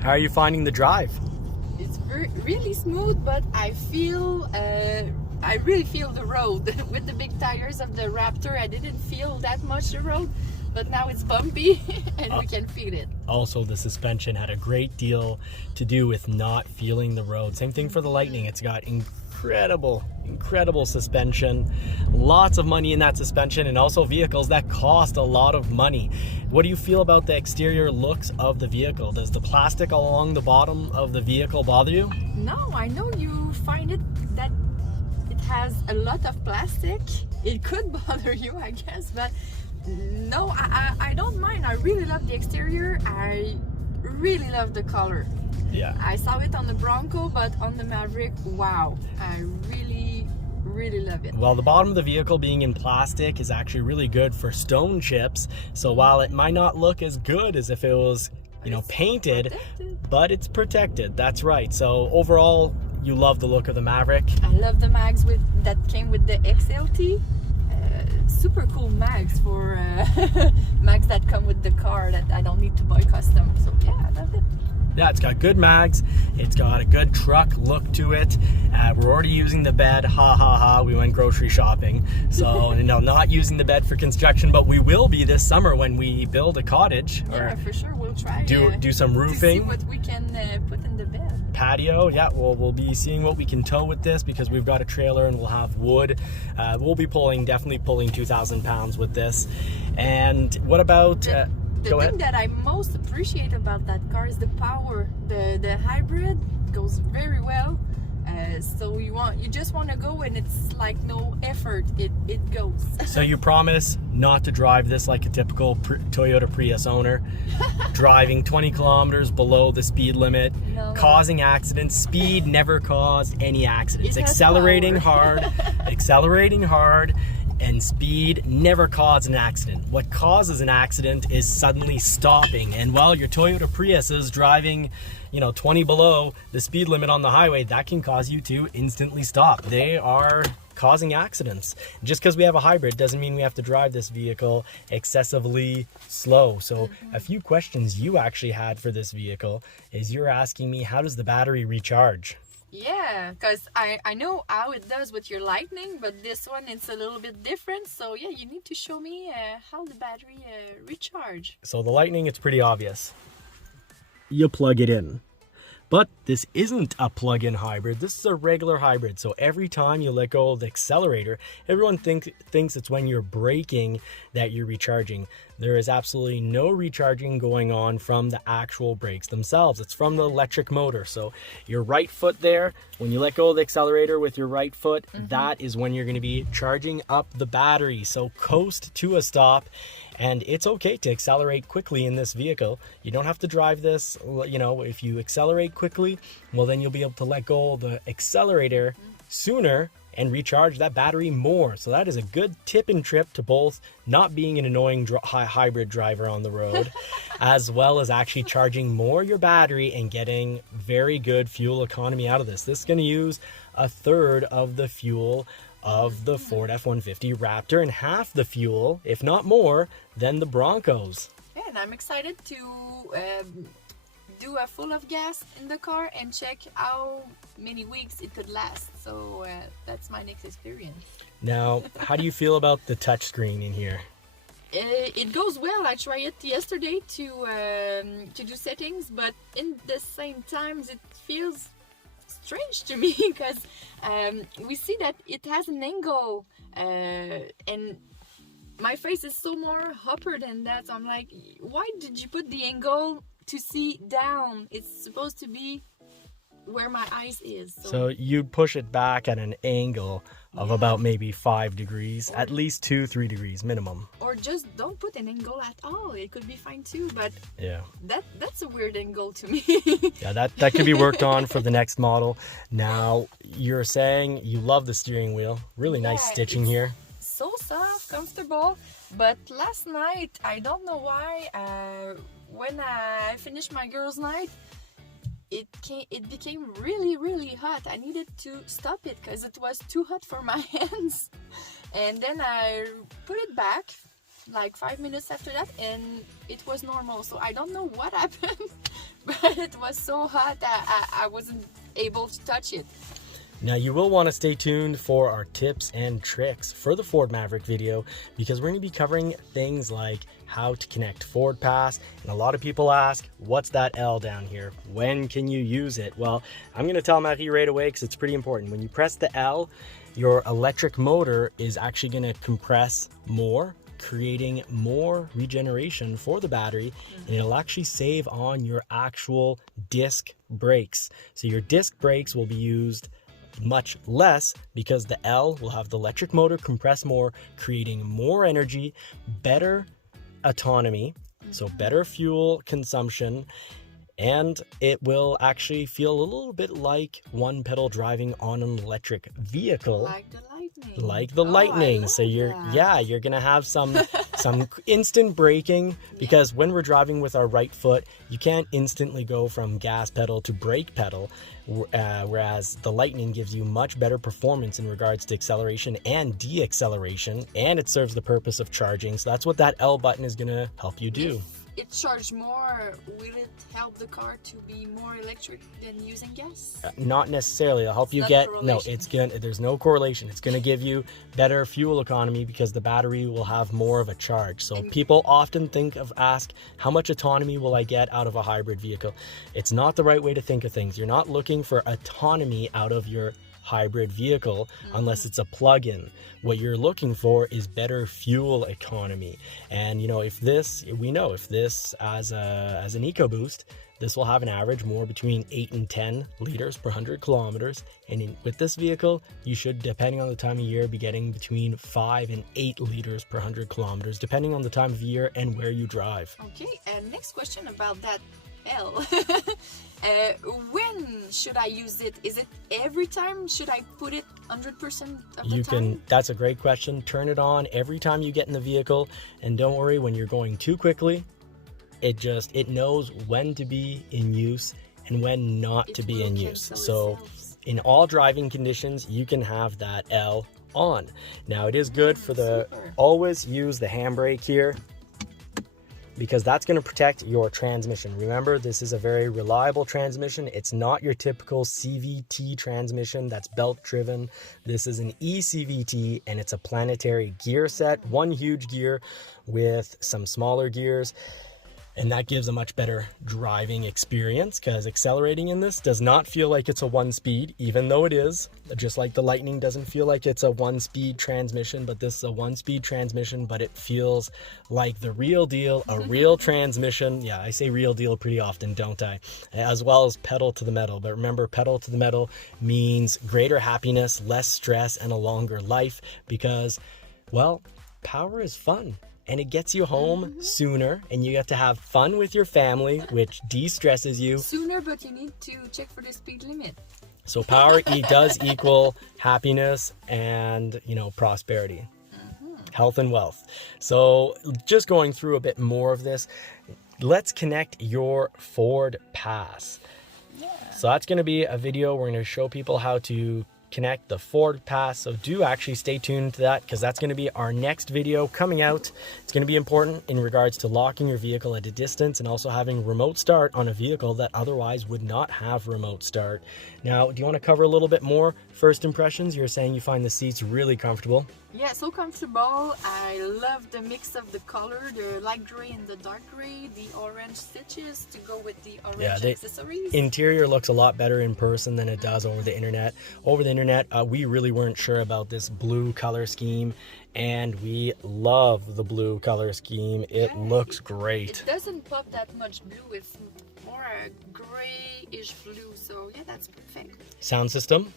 How are you finding the drive? It's really smooth, but I really feel the road. With the big tires of the Raptor, I didn't feel that much the road, but now it's bumpy and we can feel it. Also, the suspension had a great deal to do with not feeling the road. Same thing for the Lightning. It's got incredible suspension, lots of money in that suspension, and also vehicles that cost a lot of money. What do you feel about the exterior looks of the vehicle? Does the plastic along the bottom of the vehicle bother you? No, I know you find it that it has a lot of plastic. It could bother you, I guess, but no, I don't mind. I really love the exterior. I really love the color. Yeah. I saw it on the Bronco, but on the Maverick, wow, I really love it. Well, the bottom of the vehicle being in plastic is actually really good for stone chips. So while it might not look as good as if it was, painted, but it's protected. That's right. So overall, you love the look of the Maverick. I love the mags that came with the XLT. Super cool mags for mags that come with the car that I don't need to buy custom. So yeah, I love it. Yeah, it's got good mags. It's got a good truck look to it. We're already using the bed. Ha ha ha. We went grocery shopping. So, not using the bed for construction, but we will be this summer when we build a cottage. Yeah, for sure. We'll try do some roofing. To see what we can put in the bed. Patio. Yeah, we'll be seeing what we can tow with this because we've got a trailer and we'll have wood. We'll be definitely pulling 2,000 pounds with this. And what about... The thing that I most appreciate about that car is the power. The hybrid goes very well. So you just want to go and it's like no effort. It goes. So you promise not to drive this like a typical Toyota Prius owner, driving 20 kilometers below the speed limit, causing accidents. Speed never caused any accidents. Accelerating hard, and speed never causes an accident. What causes an accident is suddenly stopping. And while your Toyota Prius is driving, 20 below the speed limit on the highway, that can cause you to instantly stop. They are causing accidents. Just because we have a hybrid doesn't mean we have to drive this vehicle excessively slow. So a few questions you actually had for this vehicle is you're asking me, how does the battery recharge? Yeah, because I know how it does with your Lightning, but this one it's a little bit different. So yeah, you need to show me how the battery recharge. So the Lightning, it's pretty obvious. You plug it in. But this isn't a plug-in hybrid. This is a regular hybrid. So every time you let go of the accelerator, everyone thinks it's when you're braking that you're recharging. There is absolutely no recharging going on from the actual brakes themselves. It's from the electric motor. So your right foot there, when you let go of the accelerator with your right foot, that is when you're going to be charging up the battery. So coast to a stop. And it's okay to accelerate quickly in this vehicle. You don't have to drive this, if you accelerate quickly, well then you'll be able to let go of the accelerator sooner and recharge that battery more. So that is a good tip and trip to both not being an annoying hybrid driver on the road, as well as actually charging more your battery and getting very good fuel economy out of this. This is gonna use a third of the fuel of the Ford F-150 Raptor and half the fuel, if not more, than the Broncos. Yeah, and I'm excited to do a full of gas in the car and check how many weeks it could last. So that's my next experience. Now, how do you feel about the touchscreen in here? It goes well. I tried it yesterday to do settings, but in the same times it feels strange to me because we see that it has an angle and my face is so more upper than that. So I'm like, why did you put the angle to see down? It's supposed to be where my eyes is. So you push it back at an angle of about maybe 5 degrees, at least 2-3 degrees minimum. Or just don't put an angle at all. It could be fine too, but yeah, that's a weird angle to me. Yeah, that could be worked on for the next model. Now, you're saying you love the steering wheel. Really nice stitching here. So soft, comfortable. But last night, I don't know why, when I finished my girls' night, it became really hot. I needed to stop it because it was too hot for my hands. And then I put it back like 5 minutes after that and it was normal. So I don't know what happened, but It was so hot I wasn't able to touch it. Now you will want to stay tuned for our tips and tricks for the Ford Maverick video, because we're going to be covering things like how to connect Ford Pass. And a lot of people ask, what's that L down here? When can you use it? Well, I'm going to tell Marie right away because it's pretty important. When you press the L, your electric motor is actually going to compress more, creating more regeneration for the battery, and it'll actually save on your actual disc brakes. So your disc brakes will be used much less because the L will have the electric motor compress more, creating more energy, better autonomy, so better fuel consumption, and it will actually feel a little bit like one pedal driving on an electric vehicle. Like the lightning. Like the lightning. So you're gonna have some instant braking, because when we're driving with our right foot, you can't instantly go from gas pedal to brake pedal, whereas the lightning gives you much better performance in regards to acceleration and deacceleration, and it serves the purpose of charging. So that's what that L button is gonna help you do. If it charged more, will it help the car to be more electric than using gas? Not necessarily. It'll help you get, no, it's gonna, there's no correlation. It's gonna give you better fuel economy because the battery will have more of a charge. So people often ask, how much autonomy will I get out of a hybrid vehicle? It's not the right way to think of things. You're not looking for autonomy out of your hybrid vehicle unless it's a plug-in. What you're looking for is better fuel economy. And if this as an EcoBoost, this will have an average more between 8 and 10 liters per 100 kilometers. And with this vehicle, you should, depending on the time of year, be getting between 5 and 8 liters per 100 kilometers, depending on the time of year and where you drive. Okay, and next question about that L. When should I use it? Is it every time? Should I put it 100% of the time? That's a great question. Turn it on every time you get in the vehicle, and don't worry when you're going too quickly. It knows when to be in use and when not to be in use. So in all driving conditions, you can have that L on. Now it is good for always use the handbrake here, because that's going to protect your transmission. Remember, this is a very reliable transmission. It's not your typical CVT transmission that's belt driven. This is an eCVT, and it's a planetary gear set, one huge gear with some smaller gears. And that gives a much better driving experience, because accelerating in this does not feel like it's a one-speed, even though it is. Just like the Lightning doesn't feel like it's a one-speed transmission, but this is a one-speed transmission, but it feels like the real deal, a real transmission. Yeah, I say real deal pretty often, don't I? As well as pedal to the metal. But remember, pedal to the metal means greater happiness, less stress, and a longer life, because, well, power is fun. And it gets you home sooner, and you get to have fun with your family, which de-stresses you. Sooner, but you need to check for the speed limit. So power does equal happiness and, prosperity, health and wealth. So just going through a bit more of this, let's connect your Ford Pass. Yeah. So that's going to be a video. We're going to show people how to connect the Ford Pass, so do actually stay tuned to that, because that's going to be our next video coming out. It's going to be important in regards to locking your vehicle at a distance and also having remote start on a vehicle that otherwise would not have remote start. Now, do you want to cover a little bit more first impressions? You're saying you find the seats really comfortable. Yeah, so comfortable. I love the mix of the color, the light gray and the dark gray, the orange stitches to go with the orange accessories. Interior looks a lot better in person than it does over the internet. Over the internet, we really weren't sure about this blue color scheme, and we love the blue color scheme. It looks great. It doesn't pop that much blue. It's more a grayish blue, so yeah, that's perfect. Sound system?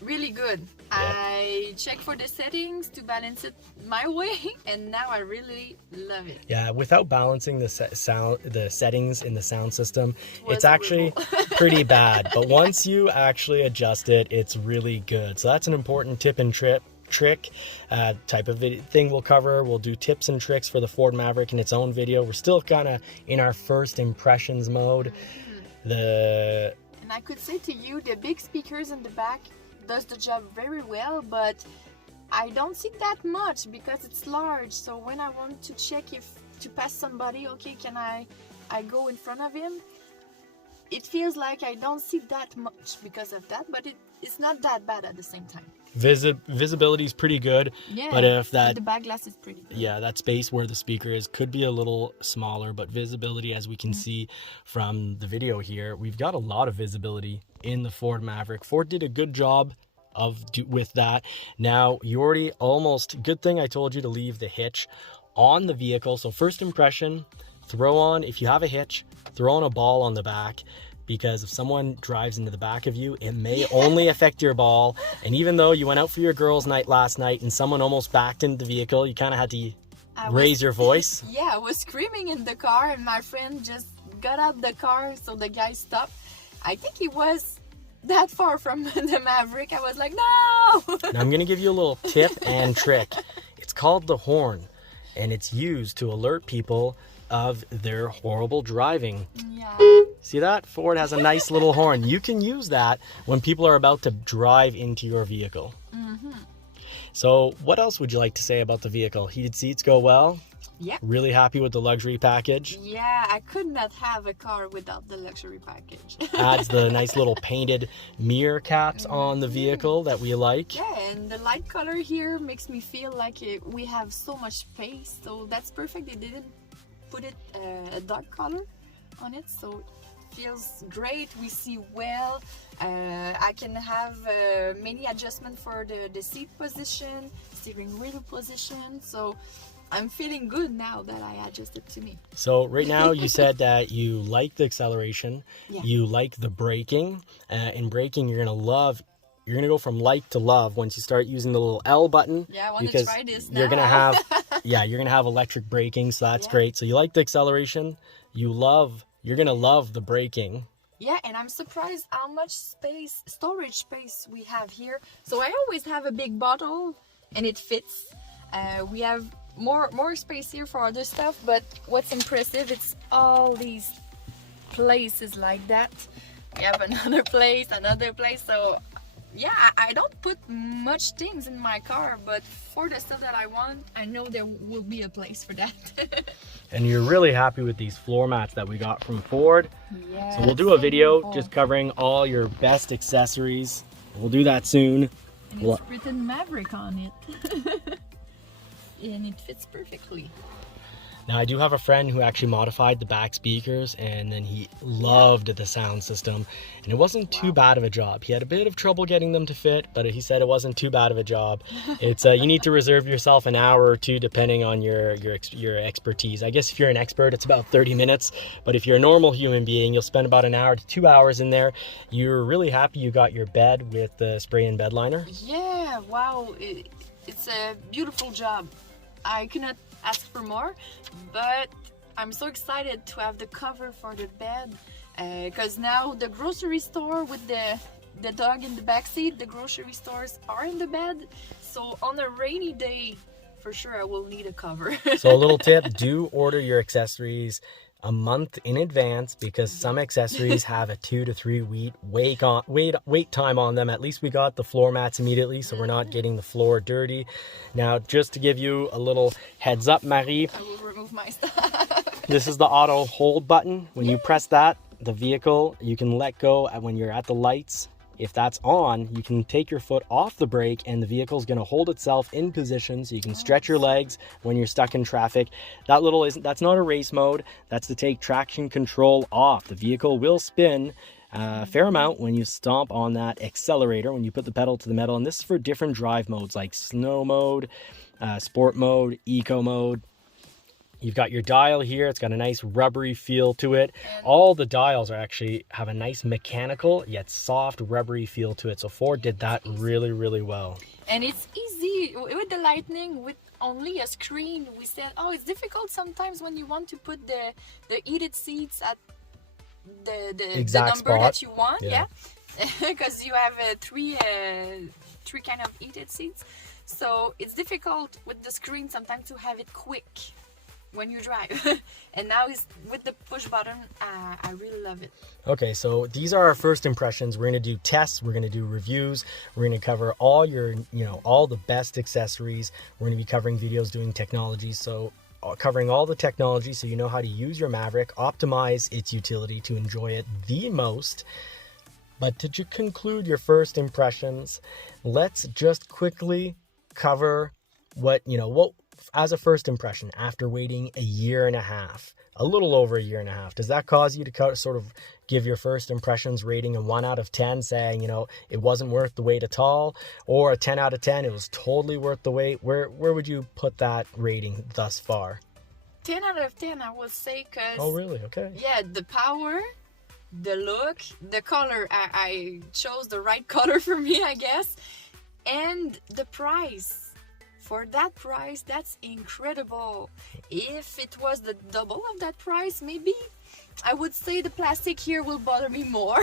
Really good. Yeah. I checked for the settings to balance it my way, and now I really love it. Yeah, without balancing the settings in the sound system, it's actually pretty bad. But once you actually adjust it, it's really good. So that's an important tip and trick type of thing we'll cover. We'll do tips and tricks for the Ford Maverick in its own video. We're still kind of in our first impressions mode. And I could say to you, the big speakers in the back does the job very well, but I don't see that much because it's large. So when I want to check if to pass somebody, okay, can I go in front of him? it feels like I don't see that much because of that, but it's not that bad at the same time. Visibility is pretty good, Yeah, but if that, the back glass is pretty good. yeah, that space where the speaker is could be a little smaller, but visibility, as we can see from the video here, we've got a lot of visibility in the Ford Maverick. Ford did a good job with that. Now, you already almost, good thing I told you to leave the hitch on the vehicle. So first impression, throw on, if you have a hitch, throw on a ball on the back, because if someone drives into the back of you, it may only affect your ball. And even though you went out for your girls' night last night and someone almost backed into the vehicle, you kind of had to raise your voice. Yeah, I was screaming in the car and my friend just got out the car, so the guy stopped. I think he was that far from the Maverick. I was like, no! Now I'm going to give you a little tip and trick. It's called the horn, and it's used to alert people of their horrible driving. Yeah. See that? Ford has a nice little horn. You can use that when people are about to drive into your vehicle. So what else would you like to say about the vehicle? Heated seats go well? Yeah. Really happy with the luxury package? Yeah, I could not have a car without the luxury package. Adds the nice little painted mirror caps on the vehicle that we like. Yeah, and the light color here makes me feel like we have so much space, so that's perfect. They didn't put it a dark color on it, so it feels great. We see well. I can have many adjustments for the seat position, steering wheel position, so I'm feeling good now that I adjusted to me. So right now you said that you like the acceleration, you like the braking. In braking, you're gonna go from like to love once you start using the little L button. Yeah, I want to try this now. You're gonna have, you're gonna have electric braking, so that's great. So you like the acceleration, you're gonna love the braking. Yeah, and I'm surprised how much storage space we have here. So I always have a big bottle and it fits. We have more space here for other stuff, but what's impressive, it's all these places like that. We have another place, so yeah, I don't put much things in my car, but for the stuff that I want, I know there will be a place for that. And you're really happy with these floor mats that we got from Ford. Yeah, so we'll do a video just covering all your best accessories. We'll do that soon. And it's written Maverick on it. And it fits perfectly. Now, I do have a friend who actually modified the back speakers, and then he loved the sound system, and it wasn't too bad of a job. He had a bit of trouble getting them to fit, but he said it wasn't too bad of a job. It's you need to reserve yourself an hour or two depending on your expertise. I guess if you're an expert, it's about 30 minutes, but if you're a normal human being, you'll spend about an hour to 2 hours in there. You're really happy you got your bed with the spray and bed liner? Yeah, wow, it's a beautiful job. I cannot ask for more, but I'm so excited to have the cover for the bed, because now the grocery store with the dog in the back seat, the grocery stores are in the bed, so on a rainy day for sure I will need a cover. So a little tip, do order your accessories a month in advance, because some accessories have a 2 to 3 week wait time on them. At least we got the floor mats immediately, so we're not getting the floor dirty. Now, just to give you a little heads up, Marie, I will remove my stuff. This is the auto hold button. When you press that, the vehicle, you can let go when you're at the lights. If that's on, you can take your foot off the brake and the vehicle is going to hold itself in position, so you can stretch your legs when you're stuck in traffic. That's not a race mode. That's to take traction control off. The vehicle will spin a fair amount when you stomp on that accelerator, when you put the pedal to the metal. And this is for different drive modes like snow mode, sport mode, eco mode. You've got your dial here. It's got a nice rubbery feel to it. All the dials have a nice mechanical yet soft rubbery feel to it. So Ford did that really, really well. And it's easy with the Lightning, with only a screen. We said, oh, it's difficult sometimes when you want to put the heated seats at the exact number spot that you want, yeah, because you have three kind of heated seats. So it's difficult with the screen sometimes to have it quick when you drive. And now it's with the push button. I really love it. Okay, so these are our first impressions. We're going to do tests, we're going to do reviews, we're going to cover all your, all the best accessories. We're going to be covering videos doing technology. So covering all the technology so you know how to use your Maverick, optimize its utility to enjoy it the most. But to conclude your first impressions, let's just quickly cover what as a first impression after waiting a year and a half, a little over a year and a half. Does that cause you to sort of give your first impressions rating a 1 out of 10, saying, it wasn't worth the wait at all, or a 10 out of 10, it was totally worth the wait? Where would you put that rating thus far? 10 out of 10, I would say, because... Oh, really? Okay. Yeah, the power, the look, the color. I chose the right color for me, I guess. And the price. For that price, that's incredible. If it was the double of that price, maybe I would say the plastic here will bother me more.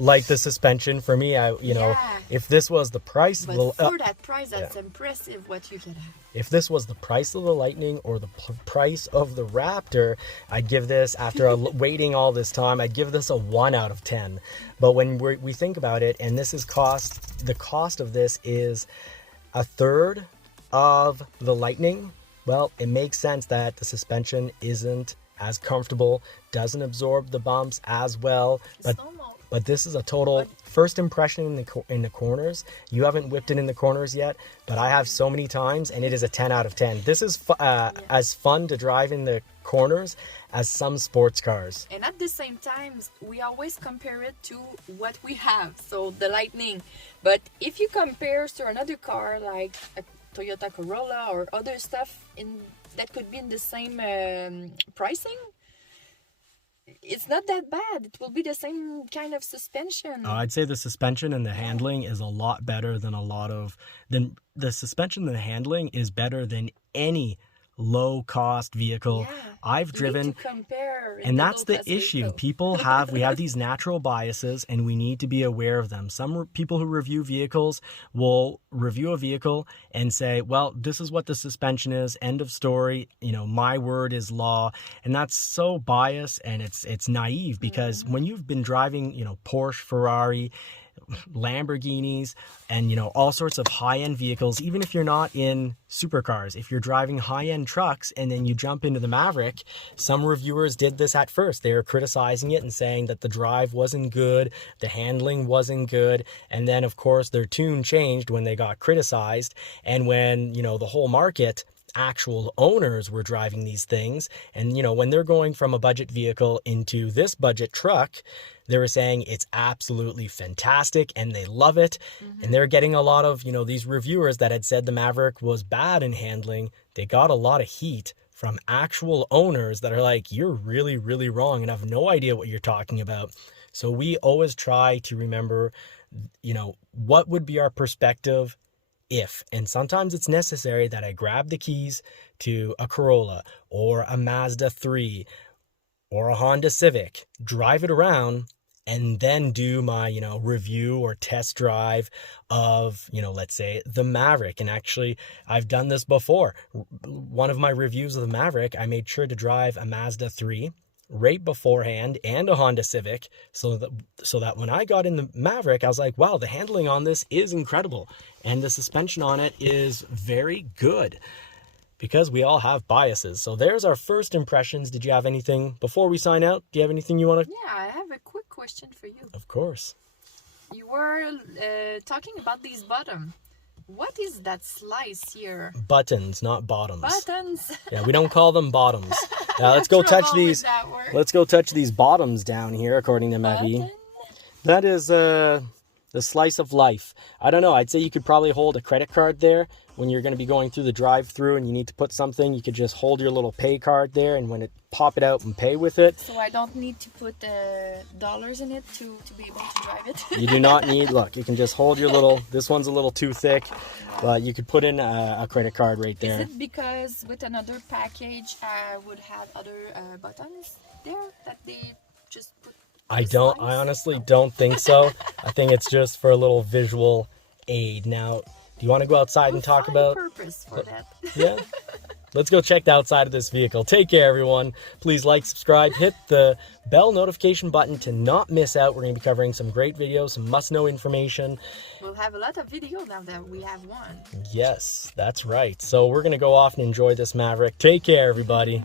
Like the suspension for me, if this was the price, but for that price, that's impressive what you can have. If this was the price of the Lightning or the price of the Raptor, I'd give this, after waiting all this time, I'd give this a 1 out of 10. But when we think about it, and this is the cost of this is a third of the Lightning, well, it makes sense that the suspension isn't as comfortable, doesn't absorb the bumps as well. But this is a total first impression in the corners. You haven't whipped it in the corners yet, but I have so many times, and it is a 10 out of 10. This is as fun to drive in the corners as some sports cars. And at the same time, we always compare it to what we have, so the Lightning. But if you compare to another car like a Toyota Corolla or other stuff that could be in the same pricing, it's not that bad. It will be the same kind of suspension. I'd say the suspension and the handling is a lot better than the suspension and the handling is better than any low-cost vehicle I've driven. Need to compare, and that's the issue. We have these natural biases, and we need to be aware of them. Some people who review vehicles will review a vehicle and say, well, this is what the suspension is, end of story, my word is law. And that's so biased, and it's naive, because when you've been driving, Porsche, Ferrari, Lamborghinis, and all sorts of high-end vehicles, even if you're not in supercars, if you're driving high-end trucks and then you jump into the Maverick, some reviewers did this at first. They were criticizing it and saying that the drive wasn't good, the handling wasn't good, and then of course their tune changed when they got criticized, and when the whole market, actual owners, were driving these things, and when they're going from a budget vehicle into this budget truck, they were saying it's absolutely fantastic and they love it. And they're getting a lot of these reviewers that had said the Maverick was bad in handling. They got a lot of heat from actual owners that are like, you're really, really wrong and have no idea what you're talking about. So we always try to remember what would be our perspective if, and sometimes it's necessary that I grab the keys to a Corolla or a Mazda 3 or a Honda Civic, drive it around, and then do my, review or test drive of, let's say the Maverick. And actually, I've done this before. One of my reviews of the Maverick, I made sure to drive a Mazda 3 right beforehand and a Honda Civic, so that when I got in the Maverick, I was like, wow, the handling on this is incredible. And the suspension on it is very good. Because we all have biases. So there's our first impressions. Did you have anything before we sign out? Do you have anything you want to... Yeah, I have a quick question for you. Of course. You were talking about these bottoms. What is that slice here? Buttons, not bottoms. Buttons. Yeah, we don't call them bottoms. Now let's go touch these. Let's go touch these bottoms down here, according to Mavi. That is the slice of life. I don't know. I'd say you could probably hold a credit card there when you're going to be going through the drive-through and you need to put something. You could just hold your little pay card there, and when it pop it out and pay with it. So I don't need to put dollars in it to be able to drive it. You do not need. Look, you can just hold your little. This one's a little too thick, but you could put in a credit card right there. Is it because with another package I would have other buttons there that they just put? I honestly don't think so. I think it's just for a little visual aid. Now, do you want to go outside and talk about? Purpose for that. Yeah. let's go check the outside of this vehicle. Take care, everyone. Please like, subscribe, hit the bell notification button to not miss out. We're going to be covering some great videos, some must-know information. We'll have a lot of video now that we have one. Yes, that's right. So we're going to go off and enjoy this Maverick. Take care, everybody.